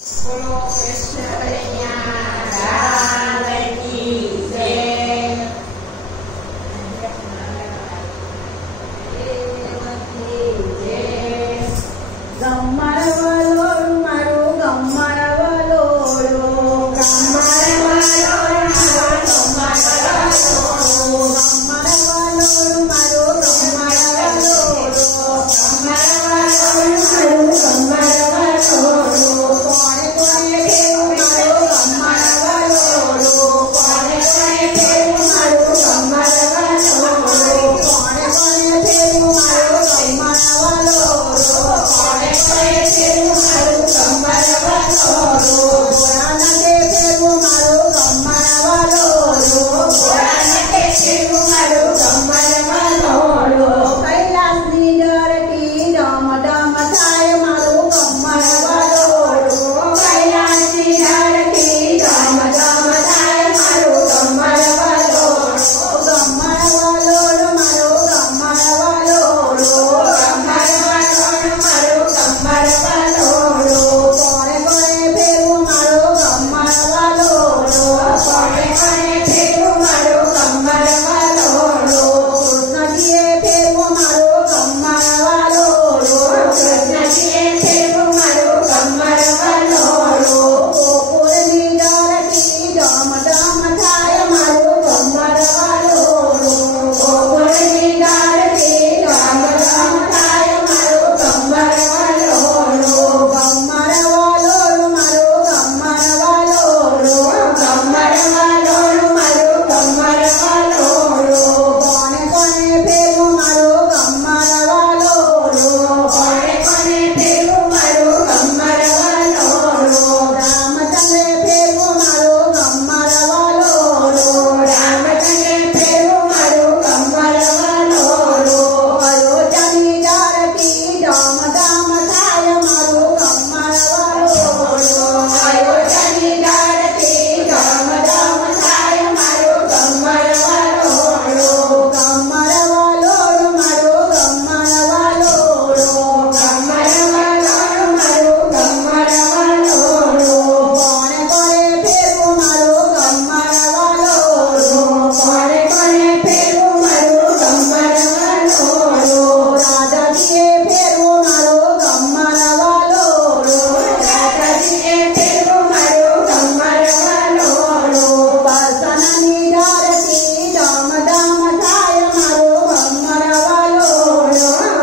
બોલો કૃષ્ણ કનૈયા લાલ કી જય। ગમણવલોરું મારું ગમણવલોરું, ગમણવલોરું મારું ગમણવલોરું, ગમણવલોરું મારું ગમણવલોરું, ગમણવલોરું મારું ગમણવલોરું। કોણે કોણે ફેરું મારું ગમણવલોરું, કોણે કોણે ફેરું મારું ગમણવલોરું, કોણે કોણે ફેરું મારું ગમણવલોરું, કોણે કોણે ફેરું મારું ગમણવલોરું। ભોળાનાથે ફેરું મારું ગમણવલોરું, ભોળાનાથે ફેરું મારું ગમણવલોરું। કૈલાસની ધરતી ડમ ડમ થાય મારું ગમણવલોરું, કૈલાસની ધરતી ડમ ડમ થાય મારું ગમણવલોરું, ગમણવલોરું મારું ગમણવલોરું, ગમણવલોરું મારું ગમણવલોરું। કોણે કોણે ફેરું મારું ગમણવલોરું, કોણે કોણે ફેરું મારું ગમણવલોરું। કૃષ્ણજીએ ફેરું મારું ગમણવલોરું, કૃષ્ણજીએ ફેરું મારું ગમણવલોરું। ગોકુળની ધરતી ડમ ડમ થાય મારું ગમણવલોરું, ગોકુળની ધરતી ડમ ડમ થાય મારું ગમણવલોરું, ગમણવલોરું મારું ગમણવલોરું, ગમણવલોરું મારું ગમણવલોરું। કોણે કોણે ફેરું મારું ગમણવલોરું, કોણે કોણે ફેરું મારું ગમણવલોરું। રામચંદ્રે ફેરું મારું ગમણવલોરું, રામચંદ્રે ફેરું મારું ગમણવલોરું। અયોધ્યાની ધરતી ડમ ડમ થાય મારું ગમણવલોરું, અયોધ્યાની ધરતી ડમ ડમ થાય મારું ગમણવલોરું, ગમણવલોરું મારું ગમણવલોરું, ગમણવલોરું મારું ગમણવલોરું। કોણે કોણે ફેરું મારું ગમણવલોરું, કોણે કોણે ફેરું મારું ગમણવલોરું। રાધાજીએ ફેરું મારું ગમણવલોરું, રાધાજીએ ફેરું મારું ગમણવલોરું। બરસાનાની ધરતી ડમ ડમ થાય મારું ગમણવલોરું,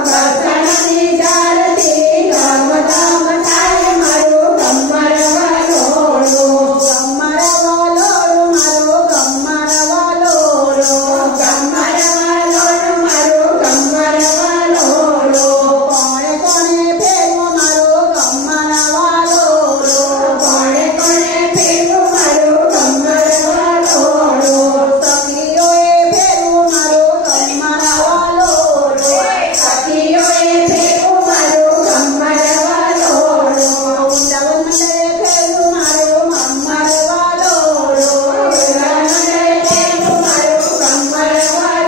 બરસાનાની ધરતી ડમ ડમ થાય મારું ગમણવલોરું, ગમણવલોરું મારું ગમણવલોરું, ગમણવલોરું મારું ગમણવલોરું। કોણે કોણે ફેરું મારું ગમણવલોરું, કોણે કોણે ફેરું મારું ગમણવલોરું। સખીઓએ ફેરું મારું ગમણવલોરું, સખીઓએ ફેરું મારું ગમણવલોરું। વૃંદાવન મંદિરે ફેરું મારું ગમણવલોરું, વૃંદાવન મંદિરે ફેરું મારું ગમણવલોરું।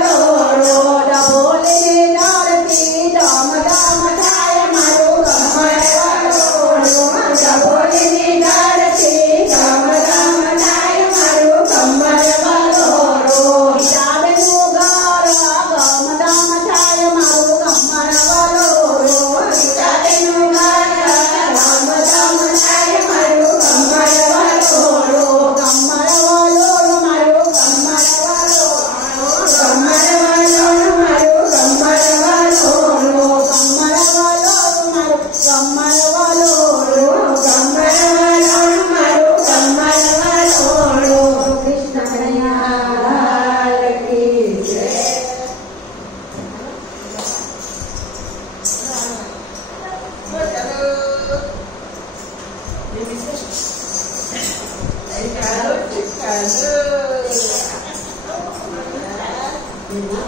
ડભોલીની ધરતી ડમ ડમ થાય મારું ગમણવલોરું, ડભોલીની ધરતી ડમ ડમ થાય મારું ગમણવલોરું। હિરાબેનનું ઘર ડમ ડમ થાય મારું ગમણવલોરું, હિરાબેનનું ઘર ડમ ડમ થાય મારું ગમણવલોરું, ગમણવલોરું મારું ગમણવલોરું, ગમણવલોરું મારું ગમણવલોરું, ગમણવલોરું મારું ગમણવલોરું, ગમણવલોરું મારું ગમણવલોરું। કૃષ્ણ કનૈયા લાલ કી જય। ચાલો